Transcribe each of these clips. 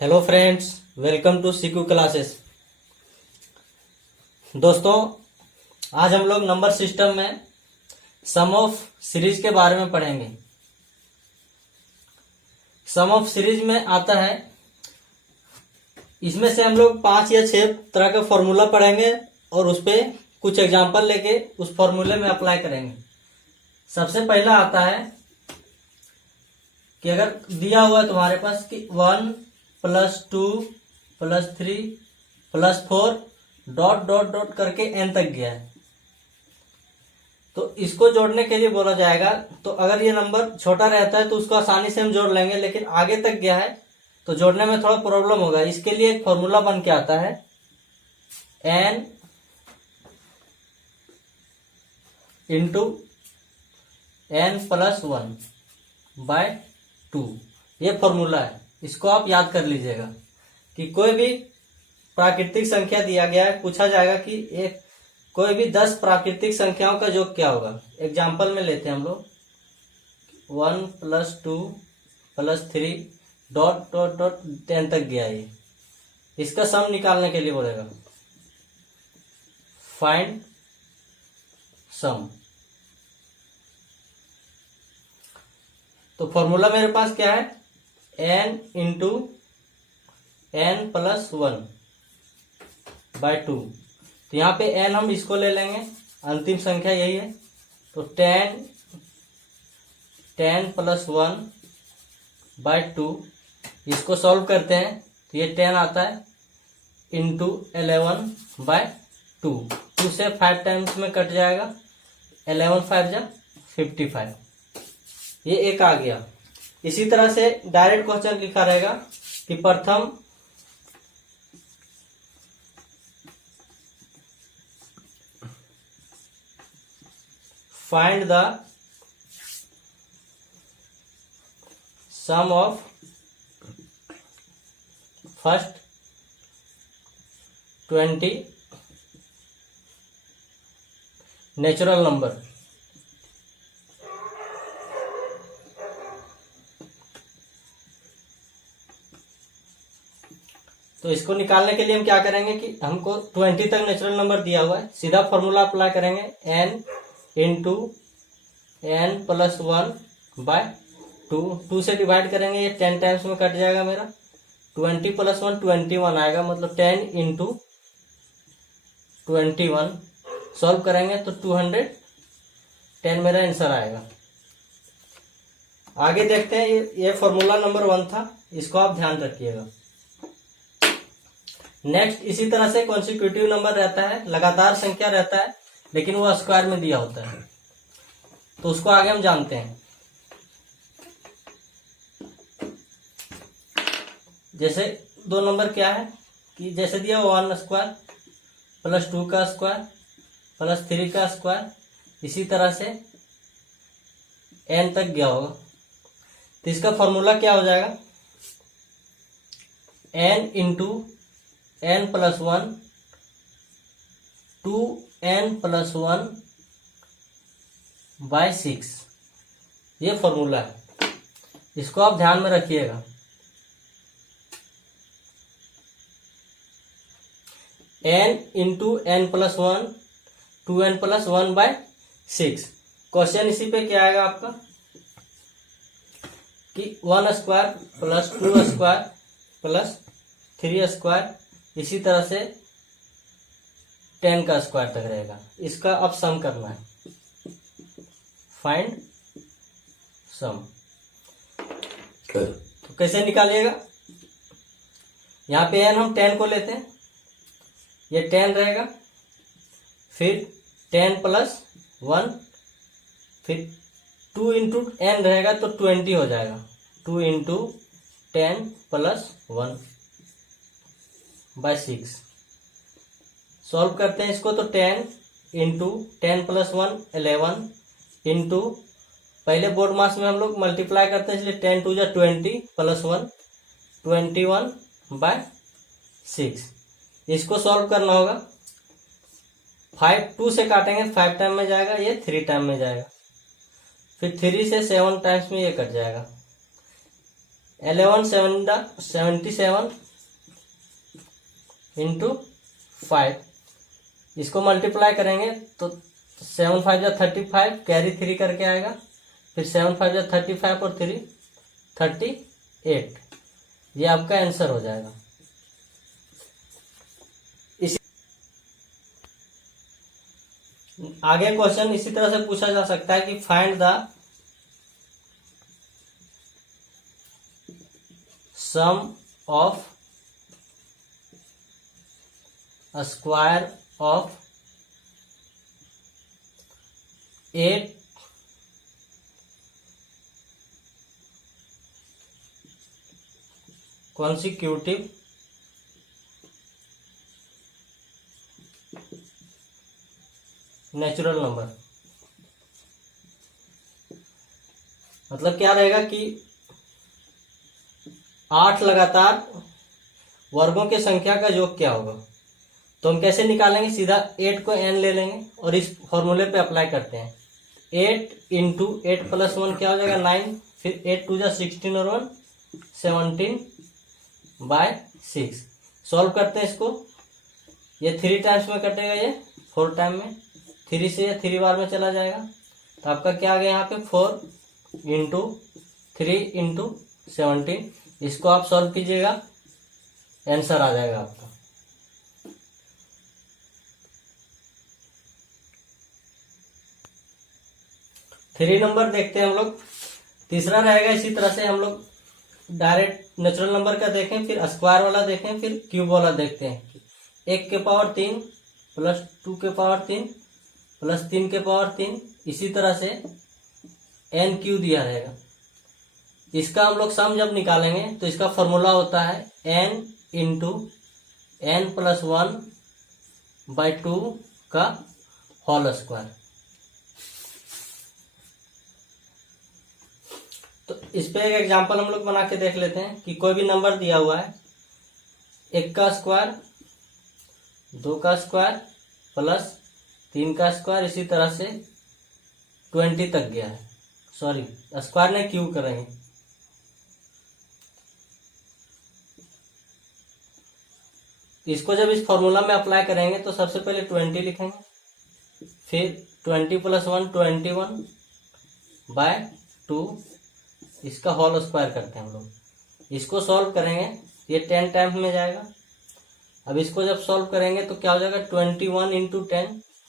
Hello friends, welcome to CQ classes. दोस्तों, आज हम लोग नंबर सिस्टम में सम ऑफ सीरीज के बारे में पढ़ेंगे। सम ऑफ सीरीज में आता है, इसमें से हम लोग 5 या 6 तरह का फॉर्मूला पढ़ेंगे और उस पे कुछ एग्जांपल लेके उस फॉर्मूले में अप्लाई करेंगे। सबसे पहला आता है कि अगर दिया हुआ है तुम्हारे पास कि 1 + 2 + 3 + 4 डॉट डॉट डॉट करके n तक गया है, तो इसको जोड़ने के लिए बोला जाएगा। तो अगर ये नंबर छोटा रहता है तो उसको आसानी से हम जोड़ लेंगे, लेकिन आगे तक गया है तो जोड़ने में थोड़ा प्रॉब्लम होगा। इसके लिए एक फॉर्मूला बन के आता है n × n + 1/2। ये फॉर्मूला है, इसको आप याद कर लीजिएगा कि कोई भी प्राकृतिक संख्या दिया गया है, पूछा जाएगा कि एक कोई भी 10 प्राकृतिक संख्याओं का योग क्या होगा। एग्जाम्पल में लेते हैं हम लोग 1 + 2 + 3 डॉट डॉट डॉट 10 तक गया। ये इसका सम निकालने के लिए बोलेगा फाइंड सम। तो फॉर्मूला मेरे पास क्या है, n × n + 1/2। तो यहाँ पे n हम इसको ले लेंगे, अंतिम संख्या यही है। तो 10 + 1/2, इसको सॉल्व करते हैं तो ये 10 आता है × 11/2। 2 से 5 टाइम्स में कट जाएगा, 11 5 जा 55। ये एक आ गया। इसी तरह से डायरेक्ट क्वेश्चन लिखा रहेगा कि प्रथम find the sum of first 20 natural number. तो इसको निकालने के लिए हम क्या करेंगे कि हमको 20 तक नेचुरल नंबर दिया हुआ है, सीधा फॉर्मूला अप्लाई करेंगे n × n + 1/2। 2 से डिवाइड करेंगे, ये 10 टाइम्स में कट जाएगा मेरा। 20 + 1 21 आएगा, मतलब 10 × 21। सॉल्व करेंगे तो 210 मेरा आंसर आएगा। आगे देखते हैं, ये फॉर्मूला नंबर 1 था, इसको आप ध्यान रखिएगा। नेक्स्ट, इसी तरह से कॉन्सिक्यूटिव नंबर रहता है, लगातार संख्या रहता है, लेकिन वो स्क्वायर में दिया होता है, तो उसको आगे हम जानते हैं। जैसे दो नंबर क्या है कि जैसे दिया 1² + 2 का स्क्वायर + 3 का स्क्वायर, इसी तरह से n तक गया होगा। तो इसका फॉर्मूला क्या हो जाएगा, n × n + 1 2n + 1/6। ये फॉर्मूला है, इसको आप ध्यान में रखिएगा। n × n + 1 2n + 1/6। क्वेश्चन इसी पे क्या आएगा आपका कि 1² + 2² + 3², इसी तरह से 10 का स्क्वायर तक रहेगा। इसका अब सम करना है, फाइंड सम। तो कैसे निकालिएगा, यहाँ पे n हम 10 को लेते हैं, ये 10 रहेगा, फिर 10 + 1, फिर 2 × n रहेगा तो 20 हो जाएगा। 2 × 10 + 1/6। सॉल्व करते हैं इसको, तो 10 × 10 + 1 11 इंटू, पहले बोर्ड मास में हम लोग मल्टीप्लाई करते हैं, इसलिए 10 × 2 = 20 + 1 21/6। इसको सॉल्व करना होगा। 5 2 से काटेंगे, 5 टाइम में जाएगा, ये 3 टाइम में जाएगा, फिर 3 से 7 टाइम्स में ये कट जाएगा। 1177 इंटू 5, इसको मल्टीप्लाई करेंगे तो 7 5 जा 35, कैरी 3 करके आएगा, फिर 7 5 जा 35 और 3 38, ये आपका आंसर हो जाएगा। आगे क्वेश्चन इसी तरह से पूछा जा सकता है कि find the sum of square of 8 consecutive natural number. मतलब क्या रहेगा कि 8 लगातार वर्गों की संख्या का योग क्या होगा। तो हम कैसे निकालेंगे, सीधा 8 को n ले लेंगे और इस फॉर्मूले पे अप्लाई करते हैं। 8 इंटू 8 प्लस 1 क्या हो जाएगा 9, फिर 8 2 जा 16 और 1 17/6। सॉल्व करते हैं इसको, ये 3 टाइम्स में कटेगा, ये 4 टाइम में, 3 से ये 3 बार में चला जाएगा। तो आपका क्या आ गया यहाँ पे 4 इंटू 3 इंटू 17। इसको आप सॉल्व कीजिएगा, आंसर आ जाएगा आपका। थ्री नंबर देखते हैं हम लोग। तीसरा रहेगा इसी तरह से, हम लोग डायरेक्ट नेचुरल नंबर का देखें, फिर स्क्वायर वाला देखें, फिर क्यूब वाला देखते हैं। 1 के पावर 3 प्लस 2 के पावर 3 प्लस 3 के पावर 3, इसी तरह से n क्यू दिया रहेगा। इसका हम लोग सम जब निकालेंगे तो इसका फॉर्मूला होता है n इंटू n प्लस 1/2 का होल स्क्वायर। तो इस पे एक एग्जांपल हम लोग बना के देख लेते हैं कि कोई भी नंबर दिया हुआ है, 1 का स्क्वायर, 2 का स्क्वायर प्लस 3 का स्क्वायर, इसी तरह से 20 तक गया है। सॉरी, स्क्वायर ने क्यूब करेंगे। इसको जब इस फॉर्मूला में अप्लाई करेंगे तो सबसे पहले 20 लिखेंगे, फिर 20 प्लस 1 21/2, इसका होल स्क्वायर करते हैं हम लोग। इसको सॉल्व करेंगे, ये 10 टाइम्स में जाएगा। अब इसको जब सॉल्व करेंगे तो क्या हो जाएगा 21 इंटू 10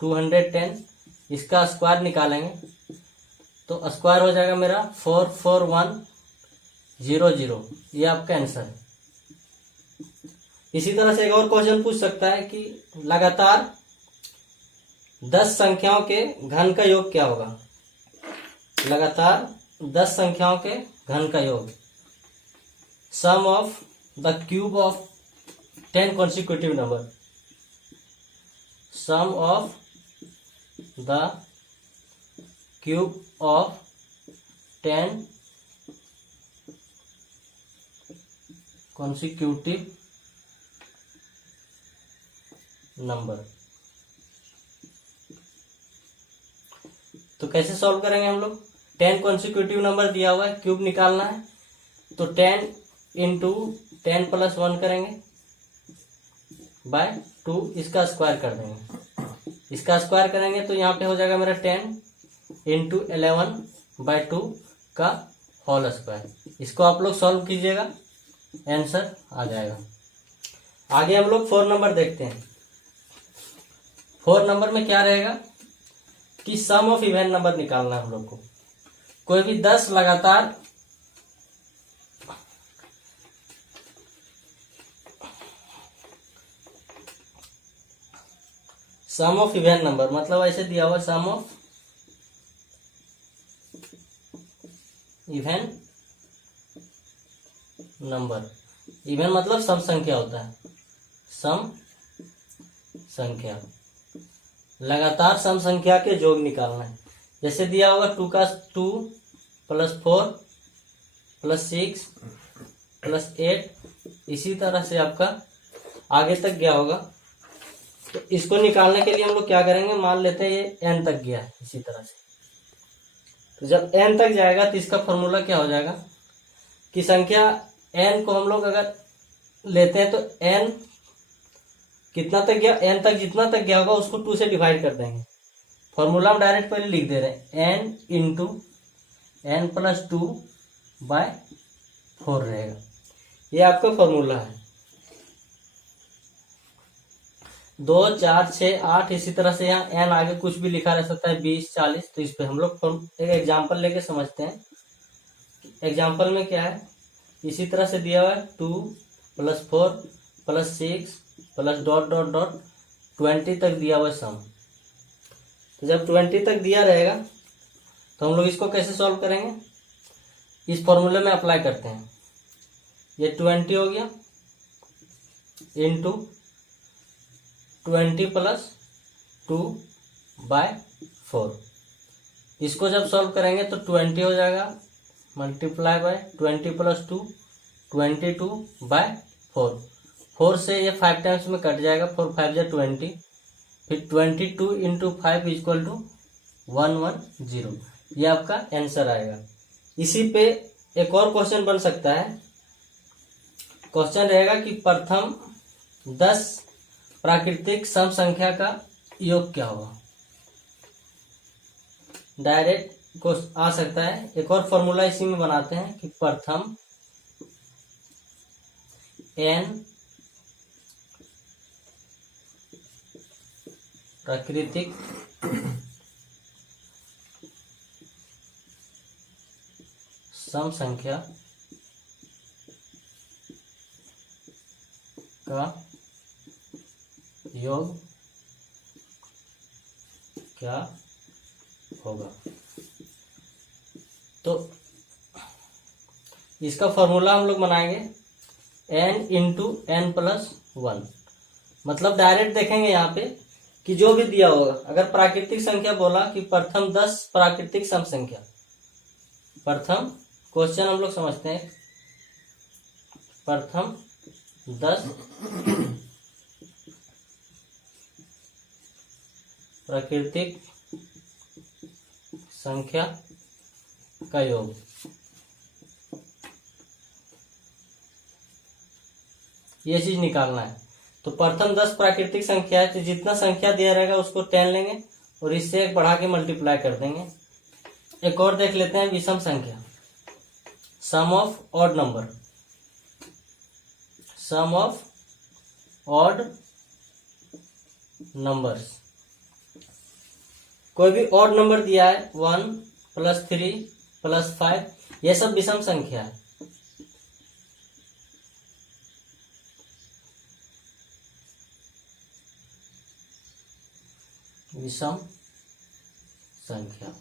210, इसका स्क्वायर निकालेंगे तो स्क्वायर हो जाएगा मेरा 44100, ये आपका आंसर है। इसी तरह से एक और क्वेश्चन पूछ सकता है कि लगातार 10 संख्याओं के घन का योग क्या होगा। लगातार 10 संख्याओं के घन का योग, sum of the cube of 10 consecutive number, sum of the cube of 10 consecutive number। तो कैसे सॉल्व करेंगे हम लोग, 10 consecutive नंबर दिया हुआ है, क्यूब निकालना है, तो 10 इंटू 10 प्लस 1 करेंगे बाय 2, इसका स्क्वायर कर देंगे। इसका स्क्वायर करेंगे तो यहाँ पे हो जाएगा मेरा 10 इंटू 11/2 का होल स्क्वायर। इसको आप लोग सॉल्व कीजिएगा, आंसर आ जाएगा। आगे हम लोग 4 नंबर देखते हैं। 4 नंबर में क्या रहेगा कि सम ऑफ इवन नंबर निकालना है हम लोग को। कोई भी 10 लगातार सम ऑफ इवन नंबर, मतलब ऐसे दिया हुआ सम ऑफ इवन नंबर। इवन मतलब सम संख्या होता है, सम संख्या, लगातार सम संख्या के योग निकालना है। जैसे दिया होगा 2 का 2 प्लस 4 प्लस 6 प्लस 8, इसी तरह से आपका आगे तक गया होगा। तो इसको निकालने के लिए हम लोग क्या करेंगे, मान लेते हैं ये n तक गया है इसी तरह से। तो जब n तक जाएगा तो इसका फॉर्मूला क्या हो जाएगा की संख्या n को हम लोग अगर लेते हैं तो n कितना तक गया, n तक जितना तक गया होगा उसको 2 से डिवाइड कर देंगे। फॉर्मूला हम डायरेक्ट पहले लिख दे रहे हैं, n into n plus 2 by 4 रहेगा। ये आपका फॉर्मूला है। 2, 4, 6, 8 इसी तरह से यहाँ n आगे कुछ भी लिखा रह सकता है, 20, 40। तो इस पे हम लोग एक एग्जाम्पल लेके समझते हैं। एग्जाम्पल में क्या है, इसी तरह से दिया हुआ है 2 + 4 + 6 प्लस डॉट डॉट डॉट 20 तक दिया हुआ है सम। तो जब 20 तक दिया रहेगा तो हम लोग इसको कैसे सॉल्व करेंगे, इस फॉर्मूले में अप्लाई करते हैं। ये 20 हो गया इंटू 20 + 2 बाय 4। इसको जब सॉल्व करेंगे तो 20 हो जाएगा मल्टीप्लाई बाय 20 + 2 22 बाय 4। 4 से ये 5 टाइम्स में कट जाएगा, 4 5 जा 20, फिर 22 इंटू 5 इक्वल टू 110। ये आपका आंसर आएगा। इसी पे एक और क्वेश्चन बन सकता है। क्वेश्चन रहेगा कि प्रथम 10 प्राकृतिक सम संख्या का योग क्या होगा। डायरेक्ट आ सकता है। एक और फॉर्मूला इसी में बनाते हैं कि प्रथम n प्राकृतिक सम संख्या का योग क्या होगा। तो इसका फॉर्मूला हम लोग बनाएंगे n इंटू n प्लस 1। मतलब डायरेक्ट देखेंगे यहाँ पे कि जो भी दिया होगा, अगर प्राकृतिक संख्या बोला कि प्रथम 10 प्राकृतिक सम संख्या, प्रथम क्वेश्चन हम लोग समझते हैं, प्रथम 10 प्राकृतिक संख्या का योग। ये चीज निकालना है। तो प्रथम 10 प्राकृतिक संख्या है, तो जितना संख्या दिया रहेगा उसको 10 लेंगे और इससे एक बढ़ा के मल्टीप्लाई कर देंगे। एक और देख लेते हैं, विषम संख्या, sum of odd number, sum of odd numbers. कोई भी ऑड नंबर दिया है 1 + 3 + 5, ये सब विषम संख्या है। विषम संख्या।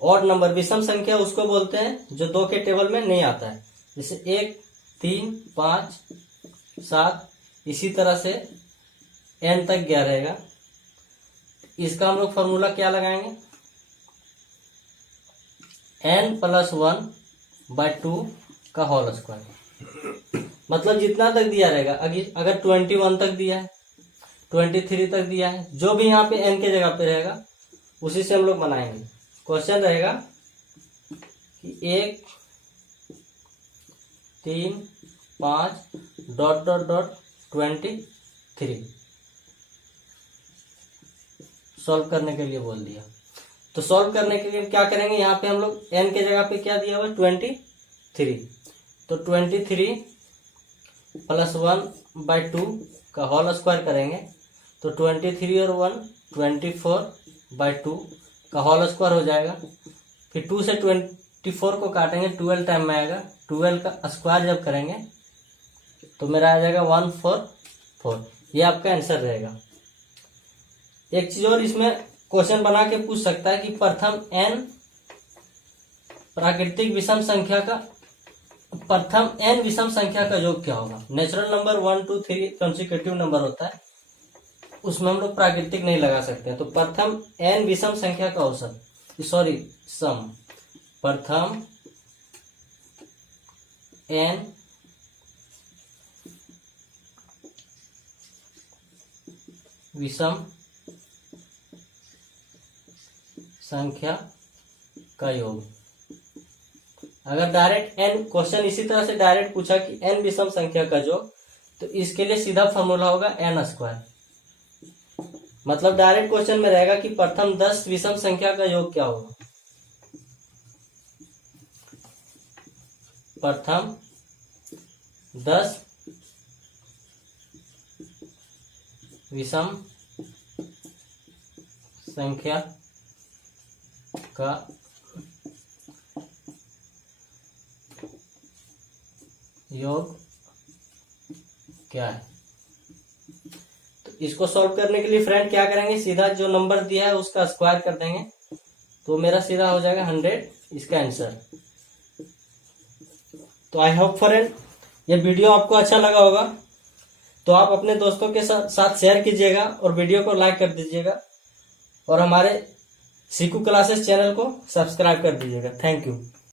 ऑड नंबर विषम संख्या उसको बोलते हैं जो 2 के टेबल में नहीं आता है, जैसे 1, 3, 5, 7 इसी तरह से n तक गया रहेगा। इसका हम लोग फॉर्मूला क्या लगाएंगे, n + 1/2 का होल स्क्वायर। मतलब जितना तक दिया रहेगा, अगर 21 तक दिया है, 23 तक दिया है, जो भी यहाँ पे n के जगह पे रहेगा उसी से हम लोग बनाएंगे। क्वेश्चन रहेगा कि 1, 3, 5 डॉट डॉट डॉट 23 सॉल्व करने के लिए बोल दिया। तो सॉल्व करने के लिए क्या करेंगे, यहाँ पे हम लोग n के जगह पे क्या दिया हुआ है 23, तो 23 + 1/2 का होल स्क्वायर करेंगे तो 23 और 1 24/2 का होल स्क्वायर हो जाएगा। फिर 2 से 24 को काटेंगे, 12 टाइम में आएगा। 12 का स्क्वायर जब करेंगे तो मेरा आ जाएगा 144। ये आपका आंसर रहेगा। एक चीज और इसमें क्वेश्चन बना के पूछ सकता है कि प्रथम n प्राकृतिक विषम संख्या का, प्रथम n विषम संख्या का योग क्या होगा। नेचुरल नंबर 1, 2, 3 कंसेक्यूटिव नंबर होता है, उसमें हम लोग प्राकृतिक नहीं लगा सकते हैं। तो प्रथम n विषम संख्या का औसत, सॉरी सम, प्रथम n विषम संख्या का योग। अगर डायरेक्ट n क्वेश्चन इसी तरह से डायरेक्ट पूछा कि n विषम संख्या का योग, तो इसके लिए सीधा फॉर्मूला होगा n स्क्वायर। मतलब डायरेक्ट क्वेश्चन में रहेगा कि प्रथम 10 विषम संख्या का योग क्या होगा। प्रथम 10 विषम संख्या का योग क्या है। तो इसको सॉल्व करने के लिए फ्रेंड क्या करेंगे, सीधा जो नंबर दिया है उसका स्क्वायर कर देंगे, तो मेरा सीधा हो जाएगा 100 इसका आंसर। तो आई होप फ्रेंड ये वीडियो आपको अच्छा लगा होगा, तो आप अपने दोस्तों के साथ शेयर कीजिएगा और वीडियो को लाइक कर दीजिएगा और हमारे सीकू क्लासेस चैनल को सब्सक्राइब कर दीजिएगा। Thank you.